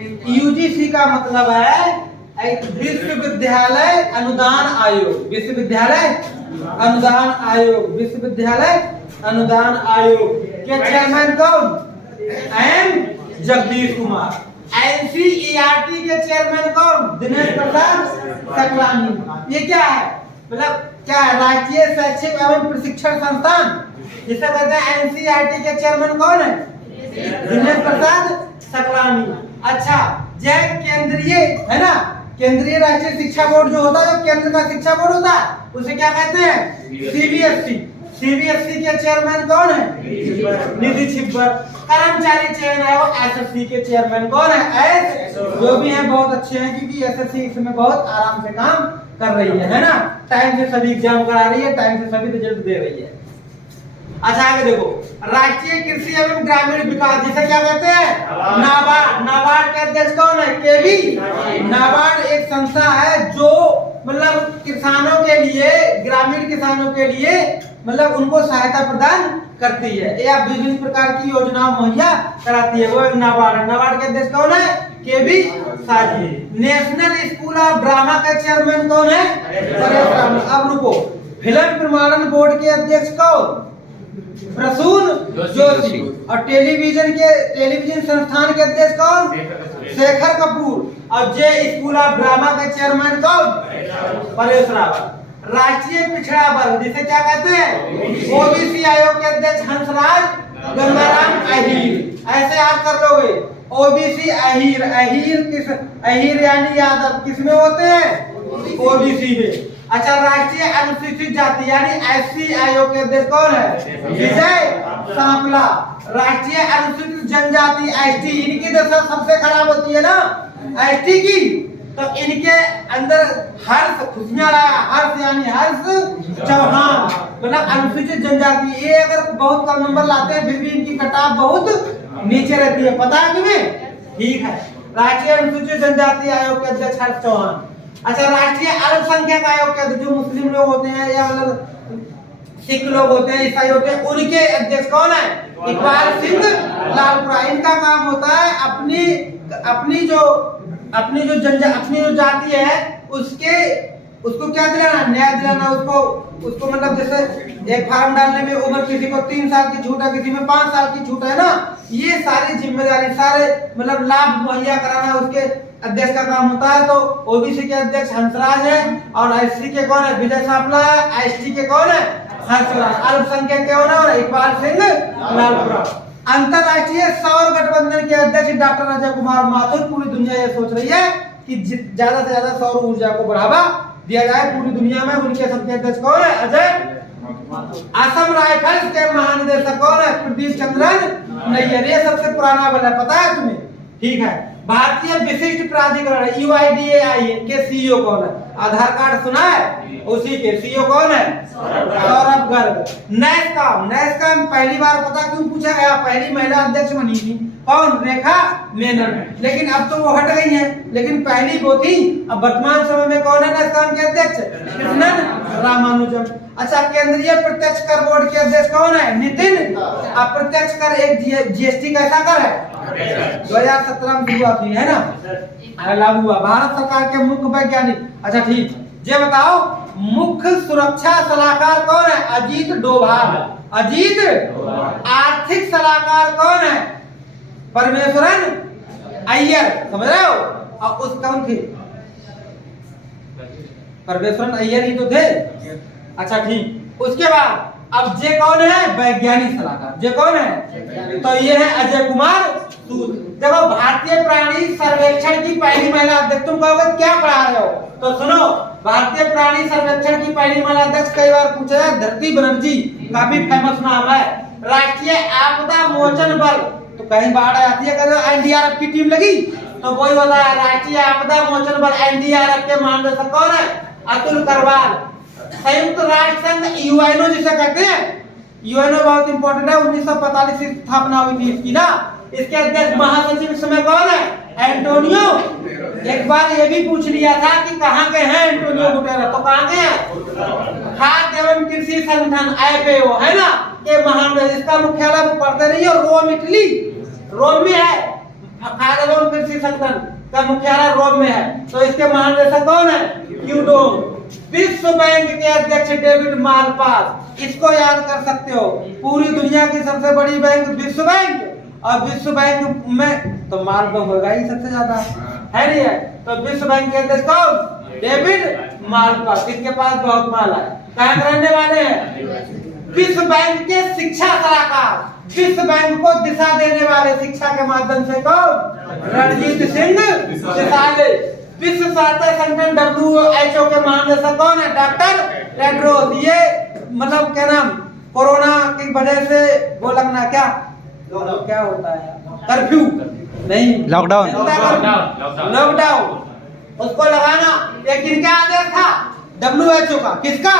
UGC का मतलब है विश्वविद्यालय अनुदान आयोग। विश्वविद्यालय अनुदान आयोग, विश्वविद्यालय अनुदान आयोग के चेयरमैन कौन? एम जगदीश कुमार। एनसीईआरटी के चेयरमैन कौन? दिनेश प्रसाद सकलानी। ये क्या है, मतलब क्या है? राष्ट्रीय शैक्षिक एवं प्रशिक्षण संस्थान, जिसे कहते हैं एनसीईआरटी के चेयरमैन कौन है? दिनेश प्रसाद सकलानी। अच्छा, जय केंद्रीय है ना, केंद्रीय राष्ट्रीय शिक्षा बोर्ड जो होता है, जो केंद्र का शिक्षा बोर्ड होता है, उसे क्या कहते हैं? सीबीएसई। सीबीएसई के चेयरमैन कौन है? निधि छिब्बर। कर्मचारी चयन आयोग एसएससी के चेयरमैन कौन है? एस, जो भी हैं बहुत अच्छे हैं, क्योंकि एसएससी इसमें बहुत आराम से काम कर रही है ना, टाइम से सभी एग्जाम करा रही है, टाइम से सभी रिजल्ट दे रही है। अच्छा आगे देखो, राष्ट्रीय कृषि एवं ग्रामीण विकास, जिसे क्या कहते हैं? नाबार्ड। नाबार्ड के अध्यक्ष कौन है? केवी। नाबार्ड एक संस्था है जो मतलब किसानों के लिए, ग्रामीण किसानों के लिए मतलब उनको सहायता प्रदान करती है या विभिन्न प्रकार की योजनाएं मुहैया कराती है, वो एक नाबार्ड। नाबार्ड के अध्यक्ष कौन है? केवी साजी। नेशनल स्कूल ऑफ ड्रामा के चेयरमैन कौन है? परेश रावल। अब रुको, फिल्म प्रमाणन बोर्ड के अध्यक्ष कौन? प्रसून जोशी। और टेलीविजन संस्थान के अध्यक्ष कौन? शेखर कपूर। और जे स्कूल ऑफ ड्रामा के चेयरमैन कौन? परेश रावल। राष्ट्रीय पिछड़ा वर्ग, जिसे क्या कहते हैं? ओबीसी आयोग के अध्यक्ष हंसराज गंगाराम अहीर। ऐसे आप कर लोगे, ओबीसी अहीर। अहीर यानी यादव किसमें होते हैं? ओबीसी में। अच्छा, राष्ट्रीय अनुसूचित जाति यानी एससी आयोग के अध्यक्ष कौन है? विजय सांपला। राष्ट्रीय अनुसूचित जनजाति एसटी, इनकी दशा सबसे खराब होती है ना एसटी की, तो इनके अंदर हर्ष खुशियां लाया, हर्ष यानी हर्ष चौहान, मतलब अनुसूचित जनजाति। ये अगर बहुत कम नंबर लाते हैं, फिर भी इनकी कटाव बहुत नीचे रहती है, पता है तुम्हें? ठीक है। राष्ट्रीय अनुसूचित जनजाति आयोग के अध्यक्ष हर्ष चौहान। अच्छा, राष्ट्रीय अल्पसंख्यक आयोग के अध्यक्ष जो मुस्लिम लोग होते हैं या मतलब सिख लोग होते हैं, ईसाई होते हैं, उनके अध्यक्ष कौन है? इकबाल सिंह लालपुरा। इनका काम होता है अपनी जो जाति है उसको क्या दिलाना? न्याय दिलाना। उसको मतलब जैसे एक फार्म डालने में उम्र किसी को 3 साल की छूट है, किसी में 5 साल की छूट है ना, ये सारी जिम्मेदारी, सारे मतलब लाभ मुहैया कराना उसके अध्यक्ष का काम होता है। तो ओबीसी के अध्यक्ष हंसराज है, और एससी के कौन है? विजय सांपला है। एसटी के कौन है? हर्षराज। अल्पसंख्यक के कौन है? और इकबाल सिंह लालपुरा। अंतरराष्ट्रीय सौर गठबंधन के अध्यक्ष डॉक्टर अजय कुमार माथुर। पूरी दुनिया ये सोच रही है कि ज्यादा से ज्यादा सौर ऊर्जा को बढ़ावा दिया जाए पूरी दुनिया में। उनके सबके अध्यक्ष कौन है? अजय। असम राइफल्स के महानिदेशक कौन है? प्रदीप चंद्रन नैयर। ये सबसे पुराना बल है, पता है तुम्हें? ठीक है। भारतीय विशिष्ट प्राधिकरण यूआईडीएआई के सीईओ कौन है? आधार कार्ड सुना है? उसी के सीईओ कौन है? सौरभ गर्ग। नैसकॉम पहली बार पता क्यों पूछा गया? पहली महिला अध्यक्ष बनी थी कौन? रेखा मेनन। लेकिन अब तो वो हट गई है, लेकिन पहली वो थी। अब वर्तमान समय में कौन है नैसकॉम के अध्यक्ष? कृष्णन रामानुजम। अच्छा, केंद्रीय प्रत्यक्ष कर बोर्ड के अध्यक्ष कौन है? नितिन। अप्रत्यक्ष कर एक जीएसटी कैसा कर है? 2017 में शुरू हुई है ना, लागू हुआ। भारत सरकार के मुख्य वैज्ञानिक, अच्छा ठीक, ये बताओ मुख्य सुरक्षा सलाहकार कौन है? अजीत डोभाल। अजीत। आर्थिक सलाहकार कौन है? परमेश्वरन अय्यर। समझ रहे हो? और उस कौन थे? परमेश्वरन अय्यर ही तो थे। अच्छा ठीक, उसके बाद अब जे कौन है? वैज्ञानिक सलाहकार। जे कौन है? तो ये है अजय कुमार सूद। देखो, भारतीय प्राणी सर्वेक्षण की पहली महिला अध्यक्ष, तुम कहोगे क्या पढ़ा रहे हो? तो सुनो, भारतीय प्राणी सर्वेक्षण की पहली महिला अध्यक्ष कई बार पूछा है, धरती बनर्जी। काफी फेमस नाम है। राष्ट्रीय आपदा मोचन बल, तो कहीं बाढ़ आती है, कहते एनडीआरएफ की टीम लगी, तो वही होता है राष्ट्रीय आपदा मोचन बल। एनडीआरएफ के महानिदेशक कौन है? अतुल करवाल। संयुक्त राष्ट्र संघ यूएनओ जिसे कहते हैं, यूएनओ बहुत इंपॉर्टेंट है। 1945 की स्थापना हुई थी इसकी ना। इसके अध्यक्ष महासचिव इस समय कौन है? एंटोनियो। एक बार ये भी पूछ लिया था कि कहाँ के हैं एंटोनियो गुटेरेस, तो कहाँ के हैं? खाद्य एवं कृषि संगठन एफएओ है ना, ये महान, इसका मुख्यालय वो पढ़ते नहीं है, रोम इटली, रोम में है। फायरलोन कृषि संगठन का मुख्यालय रोम में है। तो इसके महानिदेशक कौन है? यूडोम। विश्व बैंक के अध्यक्ष डेविड मालपास, इसको याद कर सकते हो। पूरी दुनिया की सबसे बड़ी बैंक विश्व बैंक, और विश्व बैंक में तो माल तो होगा ही सबसे ज्यादा, है नहीं है? तो विश्व बैंक के अध्यक्ष कौन? David Malpass. इसके पास बहुत माल है। कहाँ रहने वाले हैं? विश्व बैंक के शिक्षा सलाहकार, विश्व बैंक को दिशा देने वाले शिक्षा के माध्यम से कौन? रणजीत सिंह सिसाले। विश्व स्वास्थ्य संगठन WHO के महानिदेशक कौन है? Doctor Tedros. ये मतलब क्या नाम, कोरोना की वजह से वो लगना क्या होता है, कर्फ्यू नहीं, लॉकडाउन, उसको लगाना एक दिन क्या आदेश था? WHO का। किसका?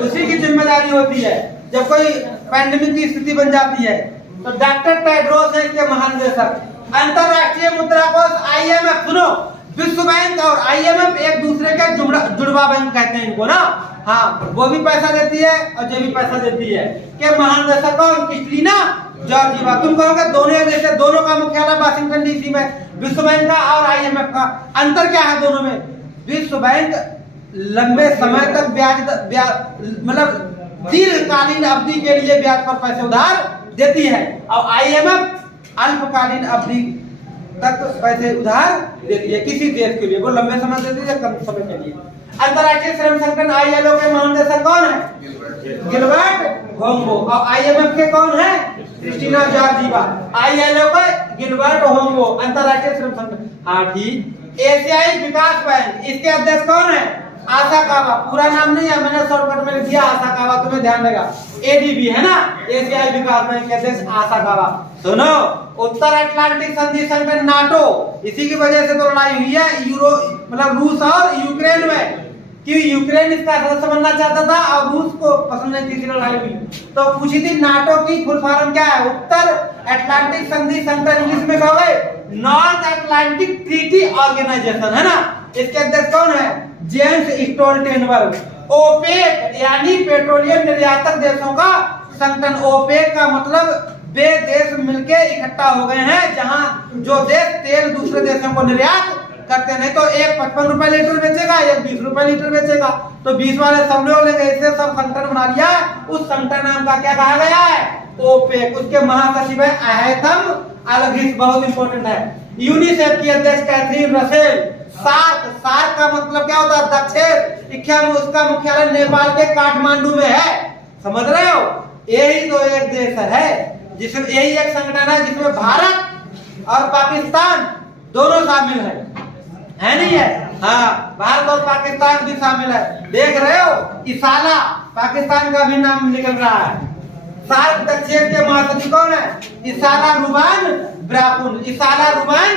उसी की जिम्मेदारी होती है जब कोई पैंडेमिक की स्थिति बन जाती है। तो डॉक्टर टेड्रोस है इसके महानिदेशक। अंतरराष्ट्रीय मुद्रा कोष IMF, सुनो, विश्व बैंक और IMF एक दूसरे के जुड़वा बैंक कहते हैं इनको ना। हाँ, वो भी पैसा देती है और ये भी पैसा देती है। के महानिदेशक कौन? Kristina Georgieva. तुम कहोगे दोनों जैसे, दोनों का मुख्यालय वाशिंगटन DC में, विश्व बैंक का और IMF का। अंतर क्या है दोनों में? विश्व बैंक लंबे समय तक ब्याज मतलब दीर्घकालीन अवधि के लिए ब्याज पर पैसे उधार देती है, और IMF अल्पकालीन अवधि तक पैसे उधार देती है किसी देश के लिए। वो लंबे समय देती है, कम समय के लिए। अंतरराष्ट्रीय श्रम संगठन ILO के महानिदेशक कौन है? गिलबर्ट होंगो। और IMF के कौन है? Kristina Georgieva. ILO का गिलबर्ट होंगो, अंतरराष्ट्रीय श्रम संगठन। हाँ ठीक। एशियाई विकास बैंक, इसके अध्यक्ष कौन है? आसाकावा। पूरा नाम नहीं है, मैंने शॉर्टकट में लिख दिया आसाकावा, तुम्हें ध्यान देगा। ADB है ना, एशियाई विकास बैंक के अध्यक्ष आसाकावा। सुनो, उत्तर अटलांटिक संधि संगठन NATO, इसी की वजह से तो लड़ाई हुई है यूरो मतलब रूस और यूक्रेन में, कि यूक्रेन इसका सदस्य बनना चाहता था और रूस को पसंद नहीं थी, इसलिए लड़ाई हुई। तो पूछी थी NATO की फुल फॉर्म क्या है? उत्तर अटलांटिक संधि संगठन, इंग्लिश में कहोगे नॉर्थ अटलांटिक ट्रीटी ऑर्गेनाइजेशन, है ना। इसके अध्यक्ष कौन है? James Stoltenberg. ओपेक यानी पेट्रोलियम निर्यातक देशों का संगठन। ओपेक का मतलब वे देश मिलके इकट्ठा हो गए हैं जहां जो देश तेल दूसरे देशों को निर्यात करते, नहीं तो एक 55 रुपए लीटर बेचेगा, एक 20 रुपए लीटर बेचेगा, तो 20 वाले सब लोग लेंगे, इससे सब संगठन बना लिया। उस संगठन नाम का क्या कहा गया है? ओपेक। उसके महासचिव है अहैथम अलघिस, बहुत इंपॉर्टेंट है। यूनिसेफ की अध्यक्ष कैथरीन रसेल। सार्क का मतलब क्या होता है? दक्षिण। उसका मुख्यालय नेपाल के काठमांडू में है, समझ रहे हो? यही तो एक देश है जिसमें, यही एक संगठन है जिसमें भारत और पाकिस्तान दोनों शामिल है नहीं है? हाँ, भारत और पाकिस्तान भी शामिल है। देख रहे हो, इसाला पाकिस्तान का भी नाम निकल रहा है। सार्क दक्षिण के महासचिव कौन है? इसाला रुबान ब्राकुन। इसाला रुबान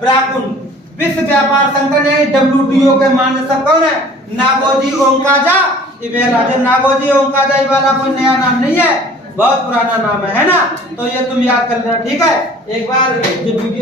ब्राकुन। विश्व व्यापार संगठन WTO के महानिदेशक कौन है? नागोजी ओंकाजा इवेला। जो नागोजी ओंकाजा इवेला कोई नया नाम नहीं है, बहुत पुराना नाम है ना। तो ये तुम याद कर लेना, ठीक है? एक बार